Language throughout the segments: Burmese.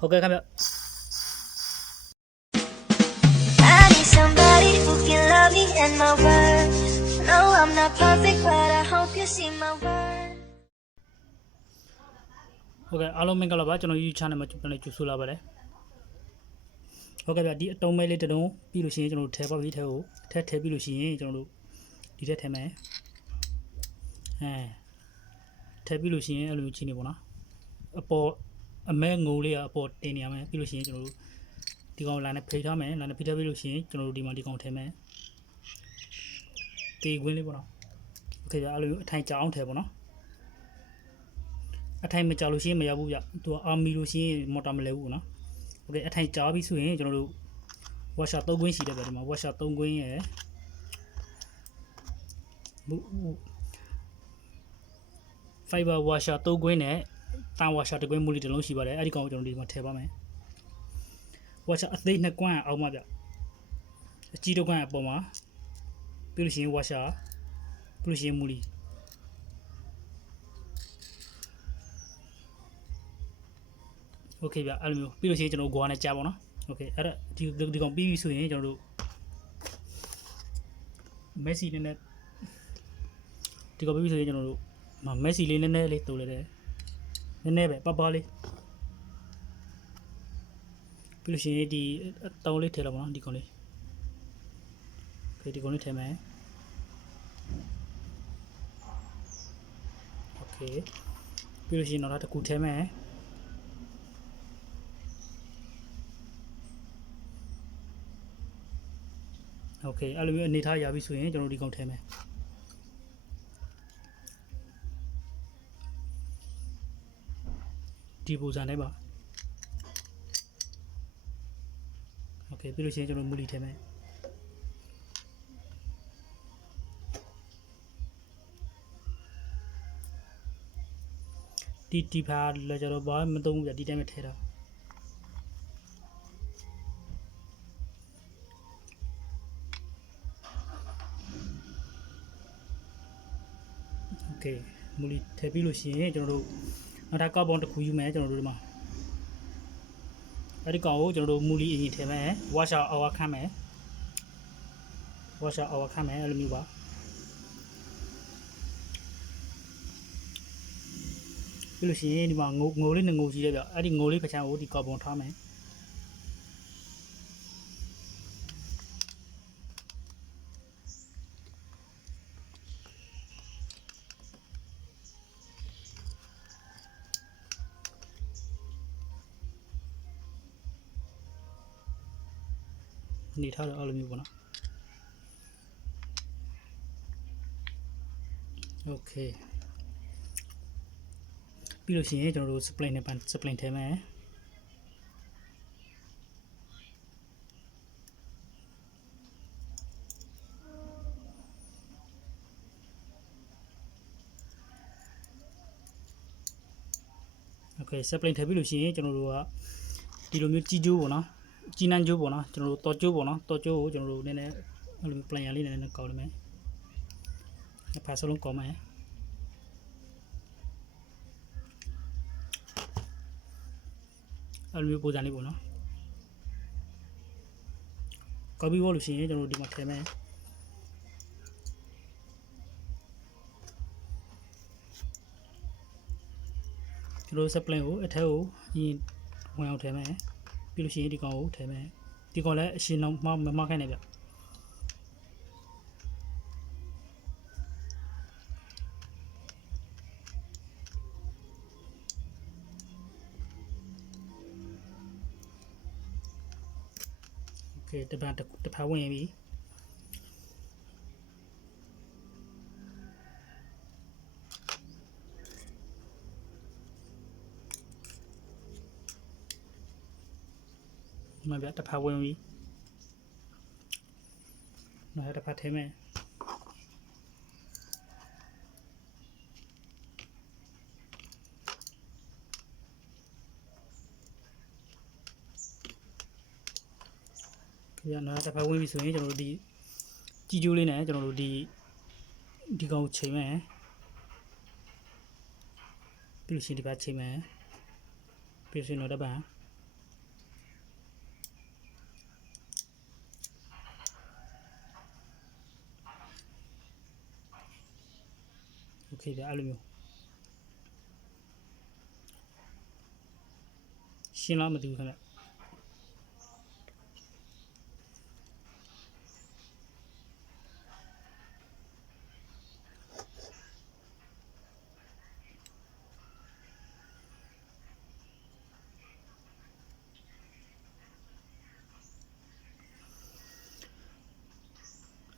ဟုတ်ကဲ့ခင်ဗျ I need somebody who can love me and my words. No, I'm not perfect, but I hope you see my worth. ဟုတ်ကဲ့အားလုံးမင်္ဂလာပါကျွန်တော် YouTube channel မှာပြန်လည်ကြိုဆိုလာပါတယ်ဟုတ်ကဲ့ဗျဒီအတုံးမဲလေးတစ်တုံးပြီးလို့ရှိရင်ကျွန်တော်တို့ထည့်ပါပြီထဲကိုထည့်ပြီးလို့ရှိရင်ကျွန်တော်တို့ဒီထည့်ထည့်မယ်ထည့်ပြီးလို့ရှိရင်အဲ့လိုချင်းနေပေါ့နော်အပေါ်အမဲငိုလေးကအပေါ်တင်နေရမယ်ပြီးလို့ရှိရင်ကျွန်တော်တို့ဒီကောင်လာနဲ့ဖိထားမယ်လာနဲ့ဖိထားပြီးလို့ရှိရင်ကျွန်တော်တို့ဒီမှာဒီကောင်ထည့်မယ်တေခွင်းလေးပေါ့နော်โอเคဗျအဲ့လိုအထိုင်ကြအောင်ထည့်ပေါ့နော်အထိုင်မကြောက်လို့ရှိရင်မရဘူးဗျသူကအာမီလို့ရှိရင်မော်တာမလဲဘူးနော်โอเคအထိုင်ကြာပြီဆိုရင်ကျွန်တော်တို့ဝါရှာ3ခွင်းရှိတယ်ဗျဒီမှာဝါရှာ3ခွင်းရယ်ဖိုင်ဘာဝါရှာ3ခွင်းနဲ့တန်ဝါရှာ1ခွင်းမူလီတစ်လုံးရှိပါတယ်အဲ့ဒီကောင်ကိုကျွန်တော်ဒီမှာထည့်ပါမယ်ဝါရှာအသေး2ကွန်းအောက်မှာဗျအကြီးတစ်ကွန်းအပေါ်မှာပြီးလို့ရှိရင်ဝါရှာပြီးလို့ရှိရင်မူလီโอเคဗျအဲ့လိုမျိုးပြီးလို့ရှိရင်ကျွန်တော်ဂွာနဲ့ကြားပါတော့โอเคအဲ့ဒါဒီကောင်ပြီးပြီဆိုရင်ကျွန်တော်တို့မက်ဆီနဲ့ဒီကောင်ပြီးပြီဆိုရင်ကျွန်တော်တို့မက်ဆီလေးနည်းနည်းလေးတိုးလိုက်တယ်နည်းနည်းပဲပပလေးပြီးလို့ရှိရင်ဒီတောင်းလေးထည့်လောက်ပါနော်ဒီကောင်လေးโอเคဒီကောင်လေးထည့်မယ်โอเคပြီးလို့ရှိရင်နောက်တစ်ခုထည့်မယ်โอเคအဲ့လိုမျိုးအနေထားရပြီဆိုရင်ကျွန်တော်ဒီကောင်ထည့်မယ်ဒီပုံစံနဲ့ပါโอเคပြီးလို့ရှိရင်ကျွန်တော်မူလီထည့်မယ်ဒီဖာလည်းကျွန်တော်ဘာမှမသုံးဘူးဗျဒီတိုင်းပဲထည့်တာโอเคမူလီထည့်ပြီးလို့ရှိရင်ကျွန်တော်တို့နောက်တစ်ကောက်ပေါင်းတစ်ခုယူမယ်ကျွန်တော်တို့ဒီမှာအဲ့ဒီကောင်ကိုကျွန်တော်တို့မူလီအရင်ထည့်မယ်ဝါရှာအော်ခမ်းမယ်ဝါရှာအော်ခမ်းမယ်အဲ့လိုမျိုးပါပြီးလို့ရှိရင်ဒီမှာငိုလေးနဲ့ငိုကြီးတယ်ဗျအဲ့ဒီငိုလေးပချမ်းကိုဒီကောက်ပေါင်းထားမယ်နေထားတယ်အဲ့လိုမျိုးပေါ့နော်โอเคပြီးလို့ရှိရင်ကျွန်တော်တို့ spline နဲ့ spline ထဲမယ်โอเค spline ထည့်ပြီးလို့ရှိရင်ကျွန်တော်တို့ကဒီလိုမျိုးကြီးကျိုးပေါ့နော်ကြီးနှမ်းကျိုးပေါ့နော်ကျွန်တော်တို့တော်ကျိုးပေါ့နော်တော်ကျိုးကိုကျွန်တော်တို့နည်းနည်းအဲ့လို plan လေးနည်းနည်းကောက်လိုက်မယ်အဖာစလုံးကောက်မယ်အဲ့လိုမျိုးပုံစံလေးပေါ့နော်ကောက်ပြီးလို့ရှိရင်ကျွန်တော်တို့ဒီမှာထည့်မယ်ကျွန်တော် spline ကိုအထက်ကိုအရင်ဝင်အောင်ထည့်မယ်ပြီးလို့ရှိရင်ဒီကောင်ကိုထည့်မယ်ဒီကောင်လည်းအရှင်တော့မခိုင်းနဲ့ဗျโอเคတဖာဝင်ပြီဒီမှာဗျတဖာဝင်ပြီနောက်တဖာထည့်မယ်ပြရနောက်တဖာဝင်ပြီဆိုရင်ကျွန်တော်တို့ဒီကြီးကျိုးလေးနဲ့ကျွန်တော်တို့ဒီကောင်ချိန်မယ်ပြီးလို့ရှိရင်ဒီဘက်ချိန်မယ်ပြီးလို့ရှိရင်တော့တပတ် ဗျအဲ့လိုမျိုးရှင်းလားမသိဘူးခင်ဗျ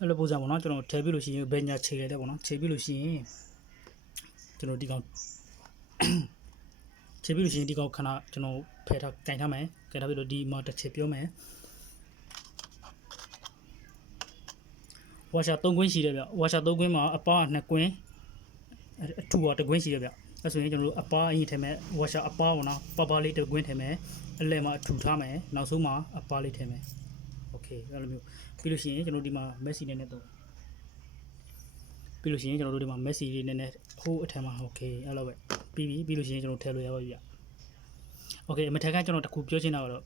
အဲ့လိုပုံစံပေါ့နော်ကျွန်တော်ထည့်ပြလို့ရှိရင်ဘယ်ညာခြေရတဲ့ပေါ့နော်ခြေပြလို့ရှိရင်ကျွန်တော်ဒီကောင်ခြေပြလို့ရှိရင်ဒီကောင်ခဏကျွန်တော်ဖယ်ထားကင်ထားမယ်ကင်ထားပြီးတော့ဒီမှာတစ်ချက်ပြောမယ်ဝါရှာ3ကွင်းရှိတယ်ဗျဝါရှာ3ကွင်းမှာအပါ2ကွင်းအထူက1ကွင်းရှိတယ်ဗျအဲ့ဆိုရင်ကျွန်တော်တို့အပါအရင်ထည့်မယ်ဝါရှာအပါပေါ့နော်ပလေး1ကွင်းထည့်မယ်အလဲမှာအထူထားမယ်နောက်ဆုံးမှာအပါလေးထည့်မယ်โอเคအဲ့လိုမျိုးပြီးလို့ရှိရင်ကျွန်တော်ဒီမှာ Messi နဲ့တော့ပြီးလို့ရှိရင်ကျွန်တော်တို့ဒီမှာ Messi လေးနည်းနည်းဟိုးအထက်မှာโอเคအဲ့လိုပဲပြီးလို့ရှိရင်ကျွန်တော်ထည့်လို့ရပါပြီဗျโอเคမထက်ကကျွန်တော်တခုပြောချင်တာကတော့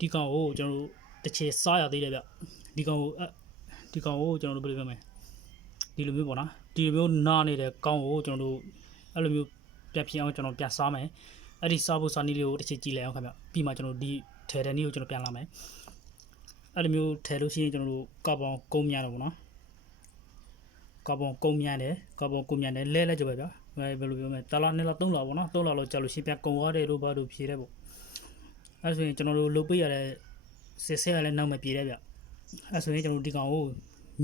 ဒီကောင်ကိုကျွန်တော်တို့တစ်ချေစားရသေးတယ်ဗျဒီကောင်ကိုကျွန်တော်တို့ဘယ်လိုပြောမလဲဒီလိုမျိုးပေါ့နော်ဒီလိုမျိုးနားနေတဲ့ကောင်ကိုကျွန်တော်တို့အဲ့လိုမျိုးပြန်ဖြစ်အောင်ကျွန်တော်ပြန်စားမယ်အဲ့ဒီစားဖို့စားနည်းလေးကိုတစ်ချေကြည့်လိုက်အောင်ခင်ဗျပြီးမှကျွန်တော်ဒီထဲတဲ့နည်းကိုကျွန်တော်ပြန်လာမယ်အဲ့လိုမျိုးထဲလို့ရှိရင်ကျွန်တော်တို့ကာဗွန်ကုန်းများတယ်ပေါ့နော်ကာဗွန်ကုန်းများတယ်လဲကြပဲဗျဘယ်လိုပြောမလဲတလား2လား3လားပေါ့နော်3လားလောက်ကြာလို့ရှိရင်ပြန်ကုံသွားတယ်လို့ဘာလို့ဖြေတယ်ပေါ့အဲ့ဆိုရင်ကျွန်တော်တို့လုပ်ပေးရတဲ့စစ်ဆက်ရလဲနောက်မပြေတဲ့ဗျအဲ့ဆိုရင်ကျွန်တော်တို့ဒီကောင်ကို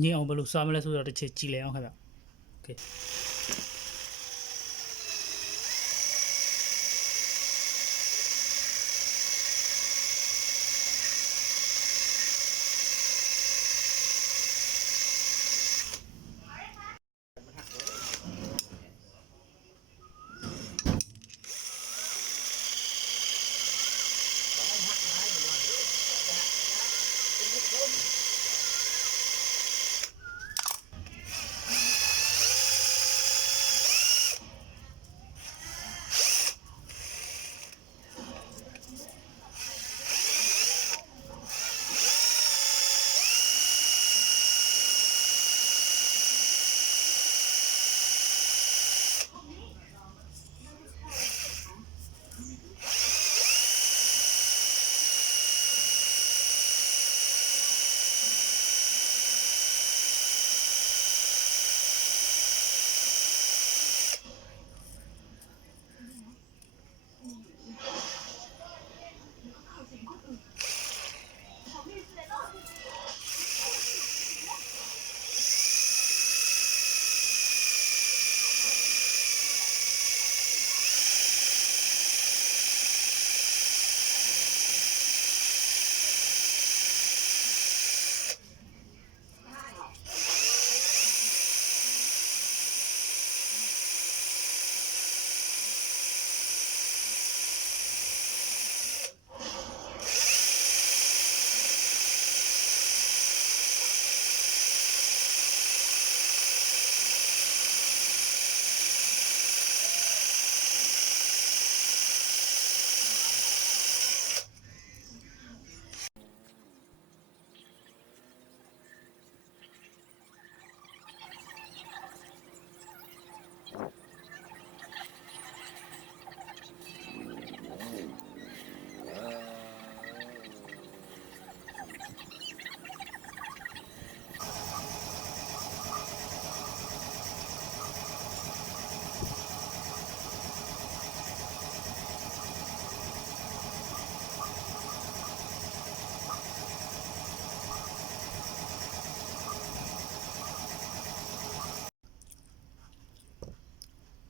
ညင်အောင်ဘယ်လိုစားမလဲဆိုတော့တစ်ချက်ကြည့်လိုက်အောင်ခင်ဗျโอเค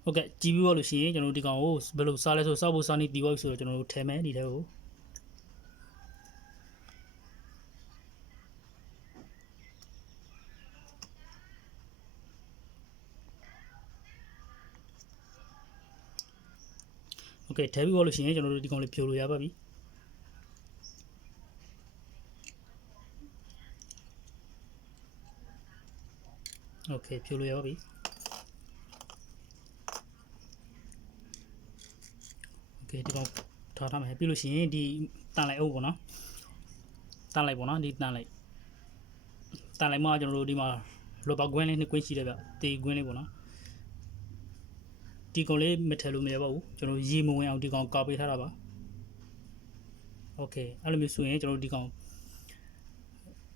ဟုတ်ကဲ့ကြည့်ပြီးတော့လို့ရှိရင်ကျွန်တော်တို့ဒီကောင်ကိုဘယ်လိုစားလဲဆိုစားဖို့စားနေတီးဝိုက်ဆိုတော့ကျွန်တော်တို့ထဲမယ်ဒီထဲကိုโอเคထဲပြီးတော့လို့ရှိရင်ကျွန်တော်တို့ဒီကောင်လေးဖြိုလို့ရပါပြီโอเคဖြိုလို့ရပါပြီโอเคဒီကောင်ထားမယ်ပြီးလို့ရှိရင်ဒီတန်လိုက်အောင်ပေါ့နော်တန်လိုက်ပေါ့နော်ဒီတန်လိုက်မှကျွန်တော်တို့ဒီမှာလောဘကွင်းလေးနှစ်ကွင်းရှိတယ်ဗျတေကွင်းလေးပေါ့နော် ဒီကောင်လေးမထည့်လို့မရပါဘူးကျွန်တော်ရေမဝင်အောင်ဒီကောင်ကောက်ပေးထားတာပါโอเคအဲ့လိုမျိုးဆိုရင်ကျွန်တော်ဒီကောင်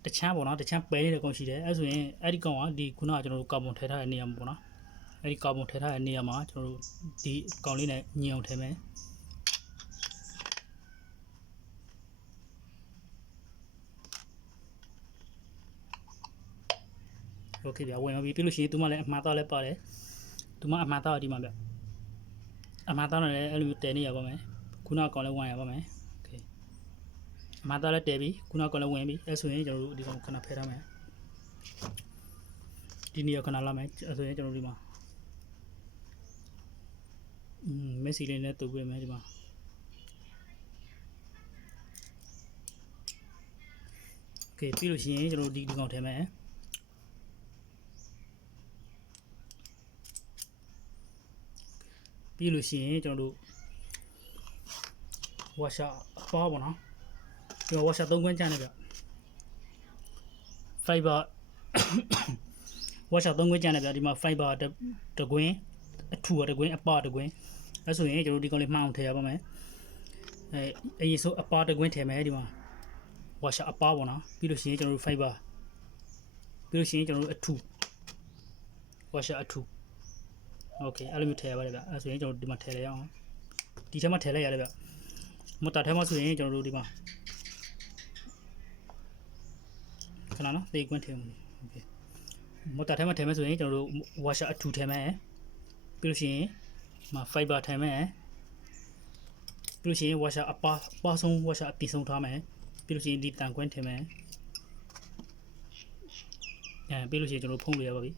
တချမ်းပေါ့နော်တချမ်းပဲနေတဲ့ကောင်ရှိတယ်အဲ့ဆိုရင်အဲ့ဒီကောင်ကဒီခုနကကျွန်တော်တို့ကာဗွန်ထည့်ထားတဲ့နေရာမှာပေါ့နော်အဲ့ဒီကာဗွန်ထည့်ထားတဲ့နေရာမှာကျွန်တော်တို့ဒီကောင်လေးနဲ့ညင်အောင်ထည့်မယ်โอเคဗျာဝင်ပြီပြီးလို့ရှိရင်သူမလည်းအမှားသားလည်းပါတယ်သူမအမှားသားဒီမှာဗျအမှားသားနဲ့လည်းအဲ့လိုတဲနေရပါမယ်ခုနကကောင်လည်းဝင်ရပါမယ်โอเคအမှားသားလည်းတဲပြီခုနကကောင်လည်းဝင်ပြီအဲ့ဆိုရင်ကျွန်တော်တို့ဒီကောင်ခဏဖယ်ထားမယ်ဒီနေရာခဏလာမယ်အဲ့ဆိုရင်ကျွန်တော်ဒီမှာမက်ဆီလေးနဲ့တူပြမယ်ဒီမှာโอเคပြီးလို့ရှိရင်ကျွန်တော်တို့ဒီကောင်ထည့်မယ်ပြီးလို့ရှိရင်ကျွန်တော်တို့ဝါရှာအပါပေါ့နော်ဒီဝါရှာ3ခွန်းကျန်တယ်ဗျ fiber ဝါရှာ3ခွန်းကျန်တယ်ဗျဒီမှာ fiber တကွင်းအထူတကွင်းအပါတကွင်းအဲ့ဆိုရင်ကျွန်တော်ဒီကောင်လေးမှောင်ထည့်ရပါမယ်အရင်ဆိုအပါတကွင်းထည့်မယ်ဒီမှာဝါရှာအပါပေါ့နော်ပြီးလို့ရှိရင်ကျွန်တော်တို့ fiber ပြီးလို့ရှိရင်ကျွန်တော်တို့အထူဝါရှာအထူโอเคအဲ့လိုမျိုးထည့်ရပါတယ်ဗျအဲ့ဆိုရင်ကျွန်တော်ဒီမှာထည့်လိုက်အောင်ဒီထဲမှာထည့်လိုက်ရတယ်ဗျမတာထဲမှာဆိုရင်ကျွန်တော်တို့ဒီမှာခဏနော်သေကွင်းထည့်မယ်โอเคမတာထဲမှာထည့်မယ်ဆိုရင်ကျွန်တော်တို့ဝါရှာအထူထည့်မယ်ပြီးလို့ရှိရင်မှာ fiber ထည့်မယ်ပြီးလို့ရှိရင်ဝါရှာအပါဆုံးဝါရှာအပြင်ဆုံးထားမယ်ပြီးလို့ရှိရင်ဒီတန်ကွင်းထည့်မယ်ပြီးလို့ရှိရင်ကျွန်တော်ဖုံးလို့ရပါပြီ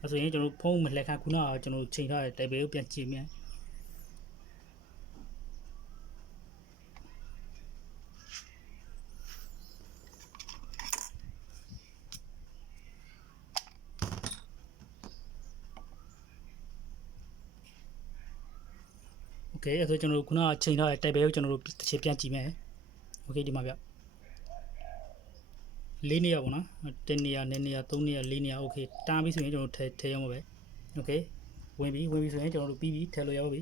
အဲ့ဆိုရင်ကျွန်တော်ဖုံးမလက်ခံခုနကကျွန်တော်ချိန်ထားတဲ့တိုင်ပဲကိုပြန်ကြည့်မယ်โอเคအဲ့ဆိုကျွန်တော်ခုနကချိန်ထားတဲ့တိုင်ပဲကိုကျွန်တော်တို့တစ်ချက်ပြန်ကြည့်မယ်โอเคဒီမှာဗျ4နေရာပေါ့နော်1နေရာ2နေရာ3နေရာ4နေရာโอเคတားပြီဆိုရင်ကျွန်တော်ထည့်ရမှာပဲโอเคဝင်ပြီဆိုရင်ကျွန်တော်တို့ပြီးပြီထည့်လို့ရပါပြီ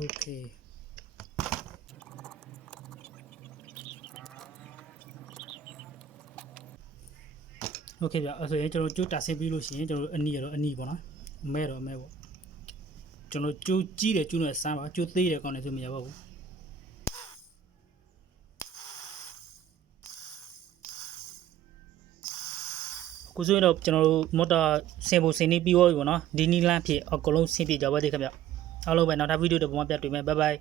โอเคโอเคဗျအဲ့ဆိုရင်ကျွန်တော်ကြိုးတာဆင်းပြီးလို့ရှိရင်ကျွန်တော်အနီရတော့အနီပေါ့နော်အမဲတော့အမဲပေါ့ကျွန်တော်ကြိုးကြီးတယ်ကျူးနေစမ်းပါကြိုးသေးတယ်ကောင်းတယ်ဆိုမရပါဘူးခုဆိုရင်တော့ကျွန်တော်တို့မော်တာဆင်ဖို့ဆင်နေပြီးသွားပြီပေါ့နော်ဒီနီလန့်ဖြစ်အကုန်လုံးဆင်ပြကြပါသေးခင်ဗျအားလုံးပဲနောက်ထပ်ဗီဒီယိုတစ်ပုံမှပြတွေ့မယ်ဘိုင်ဘိုင်